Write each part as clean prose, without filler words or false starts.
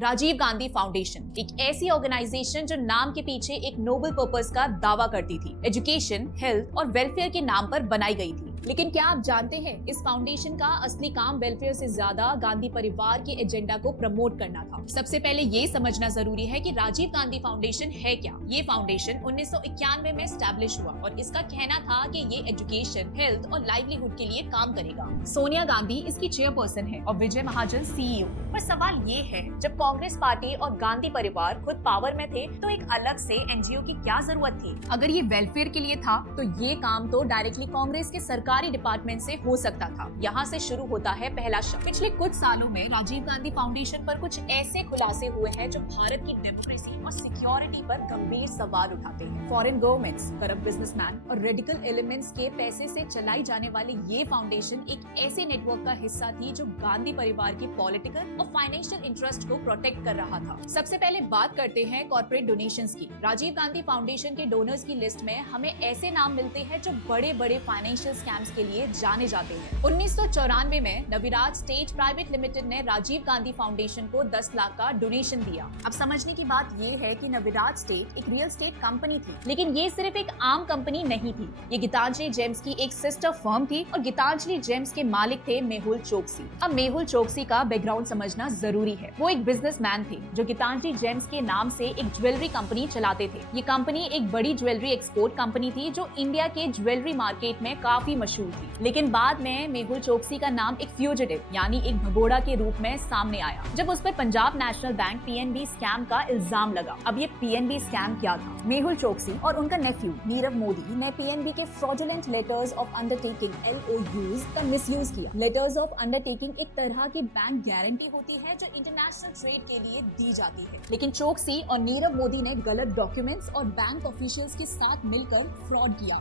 Rajiv Gandhi foundation एक ऐसी organisation जो नाम के पीछे एक नोबल पर्पस का दावा करती थी। एजुकेशन, हेल्थ और वेलफेयर के नाम पर बनाई गई थी। लेकिन क्या आप जानते हैं इस फाउंडेशन का असली काम वेलफेयर से ज्यादा गांधी परिवार के एजेंडा को प्रमोट करना था। सबसे पहले ये समझना जरूरी है कि राजीव गांधी फाउंडेशन है क्या। ये फाउंडेशन 1991 में एस्टैब्लिश हुआ और इसका कहना था कि ये एजुकेशन, हेल्थ और लाइवलीहुड के लिए काम करेगा। सोनिया गांधी इसकी चेयरपर्सन है और विजय महाजन CEO। पर सवाल ये है, जब कांग्रेस पार्टी और गांधी परिवार खुद पावर में थे तो एक अलग से NGO की क्या जरूरत थी। अगर ये वेलफेयर के लिए था तो ये काम तो डायरेक्टली कांग्रेस के सरकारी डिपार्टमेंट से हो सकता था। यहाँ से शुरू होता है पहला शक। पिछले कुछ सालों में राजीव गांधी फाउंडेशन पर कुछ ऐसे खुलासे हुए हैं जो भारत की डेमोक्रेसी और सिक्योरिटी पर गंभीर सवाल उठाते हैं। फॉरेन गवर्नमेंट्स, करप्ट बिजनेसमैन और रेडिकल एलिमेंट्स के पैसे से चलाई जाने वाली ये फाउंडेशन एक ऐसे नेटवर्क का हिस्सा थी जो गांधी परिवार की पॉलिटिकल और फाइनेंशियल इंटरेस्ट को प्रोटेक्ट कर रहा था। सबसे पहले बात करते हैं कॉर्पोरेट डोनेशंस की। राजीव गांधी फाउंडेशन के डोनर्स की लिस्ट में हमें ऐसे नाम मिलते हैं जो बड़े बड़े फाइनेंशियल स्कैम्स के लिए जाने जाते हैं। 1994 में नविराज स्टेट प्राइवेट लिमिटेड ने राजीव गांधी फाउंडेशन को 10 लाख का डोनेशन दिया। अब समझने की बात ये है कि नविराज स्टेट एक रियल स्टेट कंपनी थी, लेकिन ये सिर्फ एक आम कंपनी नहीं थी। ये गीतांजलि जेम्स की एक सिस्टर फर्म थी और गीतांजलि जेम्स के मालिक थे मेहुल चोकसी। अब मेहुल चोकसी का बैकग्राउंड समझना जरूरी है। वो एक बिजनेसमैन थे जो गीतांजलि जेम्स के नाम से एक ज्वेलरी कंपनी चलाते थे। ये कंपनी एक बड़ी ज्वेलरी एक्सपोर्ट कंपनी थी जो इंडिया के ज्वेलरी मार्केट में काफी मशहूर थी। लेकिन बाद में मेहुल चोकसी का नाम एक फ्यूजिटिव यानी एक भगोड़ा के रूप में सामने आया जब उस पर Punjab national bank PNB scam का इल्जाम लगा। अब ये PNB स्कैम क्या था? मेहुल चोकसी और उनका नेफ्यू नीरव मोदी ने PNB के fraudulent letters of undertaking LOUs का मिसयूज किया। लेटर्स ऑफ अंडरटेकिंग एक तरह की बैंक गारंटी होती है जो इंटरनेशनल ट्रेड के लिए दी जाती है, लेकिन चोकसी और नीरव मोदी ने गलत डॉक्यूमेंट्स और बैंक ऑफिशियल्स के साथ मिलकर फ्रॉड किया।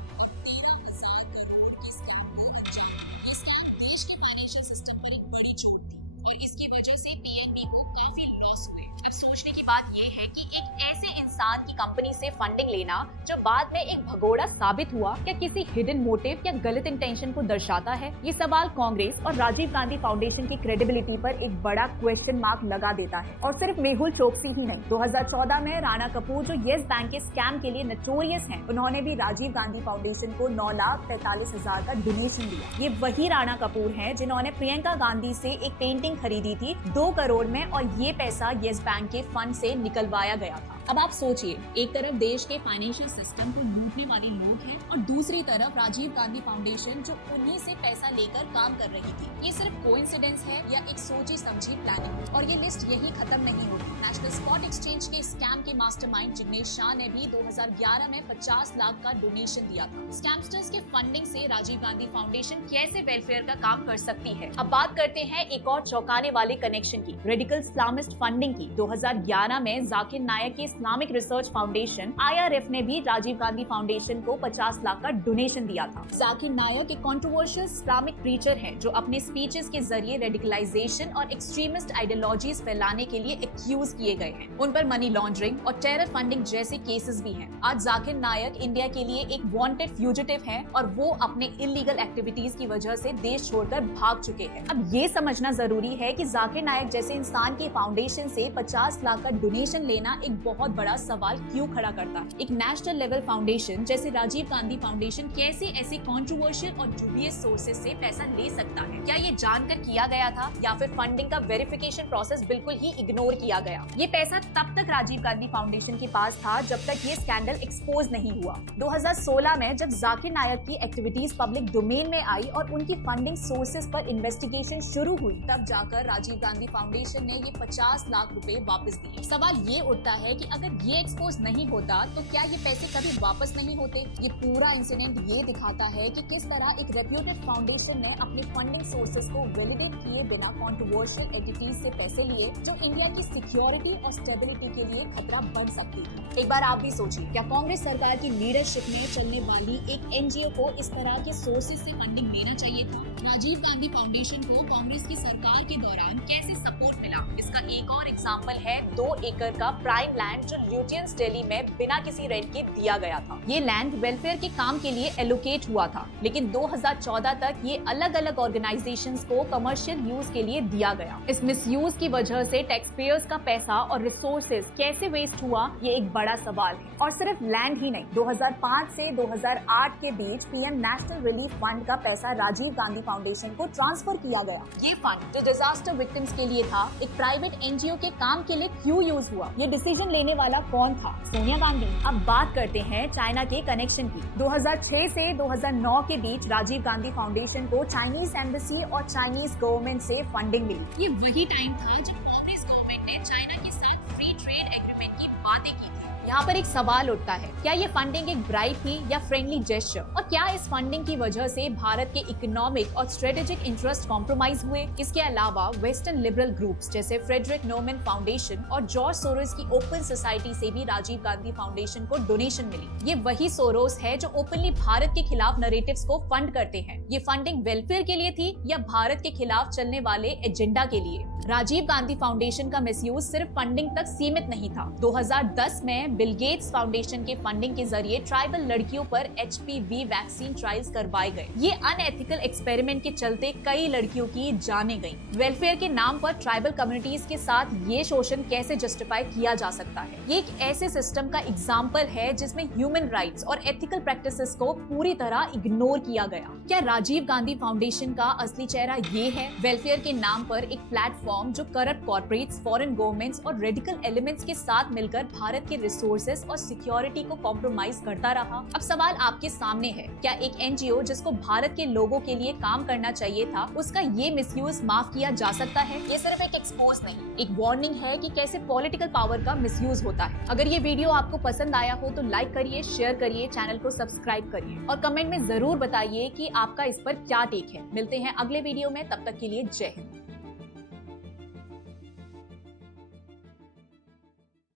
बात ये है कि एक ऐसे इंसान की कंपनी से फंडिंग लेना जो बाद में एक भगोड़ा साबित हुआ, क्या किसी हिडन मोटिव या गलत इंटेंशन को दर्शाता है? ये सवाल कांग्रेस और राजीव गांधी फाउंडेशन की क्रेडिबिलिटी पर एक बड़ा क्वेश्चन मार्क लगा देता है। और सिर्फ मेहुल चोकसी ही नहीं, 2014 में राणा कपूर जो येस बैंक के स्कैम के लिए नोटोरियस हैं, उन्होंने भी राजीव गांधी फाउंडेशन को 9,43,000 का डोनेशन दिया। ये वही राणा कपूर हैं जिन्होंने प्रियंका गांधी से एक पेंटिंग खरीदी थी 2 करोड़ में और ये पैसा येस बैंक के फंड से निकलवाया गया था। अब आप सोचिए, एक तरफ देश के फाइनेंशियल सिस्टम को लूटने वाले लोग हैं और दूसरी तरफ राजीव गांधी फाउंडेशन जो उन्हीं से पैसा लेकर काम कर रही थी। ये सिर्फ कोइंसिडेंस है या एक सोची समझी प्लानिंग? और ये लिस्ट यही खत्म नहीं होती। नेशनल स्पॉट एक्सचेंज के स्कैम के मास्टरमाइंड जिग्नेश शाह ने भी 2011 में 50 लाख का डोनेशन दिया था। स्कैमस्टर्स के फंडिंग से राजीव गांधी फाउंडेशन कैसे वेलफेयर का काम कर सकती है? अब बात करते हैं एक और चौंकाने वाले कनेक्शन की, रेडिकल इस्लामिस्ट फंडिंग की। 2011 में जाकिर नायक के इस्लामिक रिसर्च फाउंडेशन IRF ने भी राजीव गांधी फाउंडेशन को 50 लाख का डोनेशन दिया था। जाकिर नायक एक कंट्रोवर्शियल इस्लामिक प्रीचर है जो अपने स्पीचेस के जरिए रेडिकलाइजेशन और एक्सट्रीमिस्ट आइडियोलॉजीज फैलाने के लिए एक्यूज किए गए हैं। उन पर मनी लॉन्ड्रिंग और टेरर फंडिंग जैसे केसेस भी हैं। आज जाकिर नायक इंडिया के लिए एक वांटेड फ्यूजिटिव है और वो अपने इलीगल एक्टिविटीज की वजह से देश छोड़कर भाग चुके हैं। अब ये समझना जरूरी है कि जाकिर नायक जैसे इंसान की फाउंडेशन से 50 लाख का डोनेशन लेना एक बहुत बड़ा सवाल क्यों खड़ा करता है। एक नेशनल लेवल फाउंडेशन जैसे राजीव गांधी फाउंडेशन कैसे ऐसे कंट्रोवर्शियल और ड्यूबियस सोर्सेज से पैसा ले सकता है? क्या ये जानकर किया गया था या फिर फंडिंग का वेरिफिकेशन प्रोसेस बिल्कुल ही इग्नोर किया गया? ये पैसा तब तक राजीव गांधी फाउंडेशन के पास था जब तक ये स्कैंडल एक्सपोज नहीं हुआ। 2016 में जब जाकिर नायक की एक्टिविटीज पब्लिक डोमेन में आई और उनकी फंडिंग सोर्सेज पर इन्वेस्टिगेशन शुरू हुई, तब जाकर राजीव गांधी फाउंडेशन ने ये 50 लाख रुपए वापस दिए। सवाल ये उठता है कि अगर ये एक्सपोज नहीं होता तो क्या ये पैसे कभी वापस नहीं होते? ये पूरा इंसिडेंट ये दिखाता है कि किस तरह एक रेप्यूटेड फाउंडेशन ने अपने फंडिंग सोर्सेज को वैलिडेट किए बिना कंट्रोवर्शियल एंटिटीज से पैसे लिए जो इंडिया की सिक्योरिटी और स्टेबिलिटी के लिए खतरा बन सकती है। एक बार आप भी सोचिए, क्या कांग्रेस सरकार की लीडरशिप में चलने वाली एक NGO को इस तरह के सोर्सेज से फंडिंग लेना चाहिए था? राजीव गांधी फाउंडेशन को कांग्रेस की सरकार के दौरान कैसे सपोर्ट मिला, इसका एक और एग्जाम्पल है 2 एकड़ का प्राइम लैंड लैंड जो ल्यूटियंस दिल्ली में बिना किसी रेंट के दिया गया था। ये लैंड वेलफेयर के काम के लिए एलोकेट हुआ था, लेकिन 2014 तक ये अलग अलग ऑर्गेनाइजेशंस को कमर्शियल यूज के लिए दिया गया। इस मिसयूज की वजह से टैक्स पेयर्स का पैसा और रिसोर्सेज कैसे वेस्ट हुआ, ये एक बड़ा सवाल है। और सिर्फ लैंड ही नहीं, 2005 से 2008 के बीच पीएम नेशनल रिलीफ फंड का पैसा राजीव गांधी फाउंडेशन को ट्रांसफर किया गया। ये फंड जो डिजास्टर विक्टिम्स के लिए था, एक प्राइवेट एनजीओ के काम के लिए क्यों यूज हुआ? ये डिसीजन लेने वाला कौन था? सोनिया गांधी। अब बात करते हैं चाइना के कनेक्शन की। 2006 से 2009 के बीच राजीव गांधी फाउंडेशन को चाइनीज एम्बेसी और चाइनीज गवर्नमेंट से फंडिंग मिली। ये वही टाइम था जब कांग्रेस गवर्नमेंट ने चाइना के साथ फ्री ट्रेड एग्रीमेंट की बातें की थी। यहाँ पर एक सवाल उठता है, क्या ये फंडिंग एक ब्राइब थी या फ्रेंडली जेस्चर? और क्या इस फंडिंग की वजह से भारत के इकोनॉमिक और स्ट्रेटेजिक इंटरेस्ट कॉम्प्रोमाइज हुए? इसके अलावा वेस्टर्न लिबरल ग्रुप्स जैसे फ्रेडरिक नोमन फाउंडेशन और जॉर्ज सोरोस की ओपन सोसाइटी से भी राजीव गांधी फाउंडेशन को डोनेशन मिली। ये वही सोरोस है जो ओपनली भारत के खिलाफ नैरेटिव्स को फंड करते हैं। ये फंडिंग वेलफेयर के लिए थी या भारत के खिलाफ चलने वाले एजेंडा के लिए? राजीव गांधी फाउंडेशन का मिसयूज सिर्फ फंडिंग तक सीमित नहीं था। 2010 में बिल गेट्स फाउंडेशन के फंडिंग के जरिए ट्राइबल लड़कियों पर HPV वैक्सीन ट्रायल्स करवाए गए। ये अनएथिकल एक्सपेरिमेंट के चलते कई लड़कियों की जानें गईं। वेलफेयर के नाम पर ट्राइबल कम्युनिटीज के साथ ये शोषण कैसे जस्टिफाई किया जा सकता है? ये एक ऐसे सिस्टम का एग्जाम्पल है जिसमें ह्यूमन राइट्स और एथिकल प्रैक्टिसेस को पूरी तरह इग्नोर किया गया। क्या राजीव गांधी फाउंडेशन का असली चेहरा ये है? वेलफेयर के नाम पर एक प्लेटफॉर्म जो करप्ट कॉर्पोरेट्स, फॉरेन गवर्नमेंट्स और रेडिकल एलिमेंट्स के साथ मिलकर भारत के रिसोर्सेज और सिक्योरिटी को कॉम्प्रोमाइज करता रहा। अब सवाल आपके सामने है, क्या एक एनजीओ जिसको भारत के लोगों के लिए काम करना चाहिए था, उसका ये मिसयूज माफ किया जा सकता है? ये सिर्फ एक एक्सपोज नहीं, एक वार्निंग है कि कैसे पॉलिटिकल पावर का मिसयूज होता है। अगर ये वीडियो आपको पसंद आया हो तो लाइक करिए, शेयर करिए, चैनल को सब्सक्राइब करिए और कमेंट में जरूर बताइए कि आपका इस पर क्या टेक है। मिलते हैं अगले वीडियो में, तब तक के लिए जय हिंद।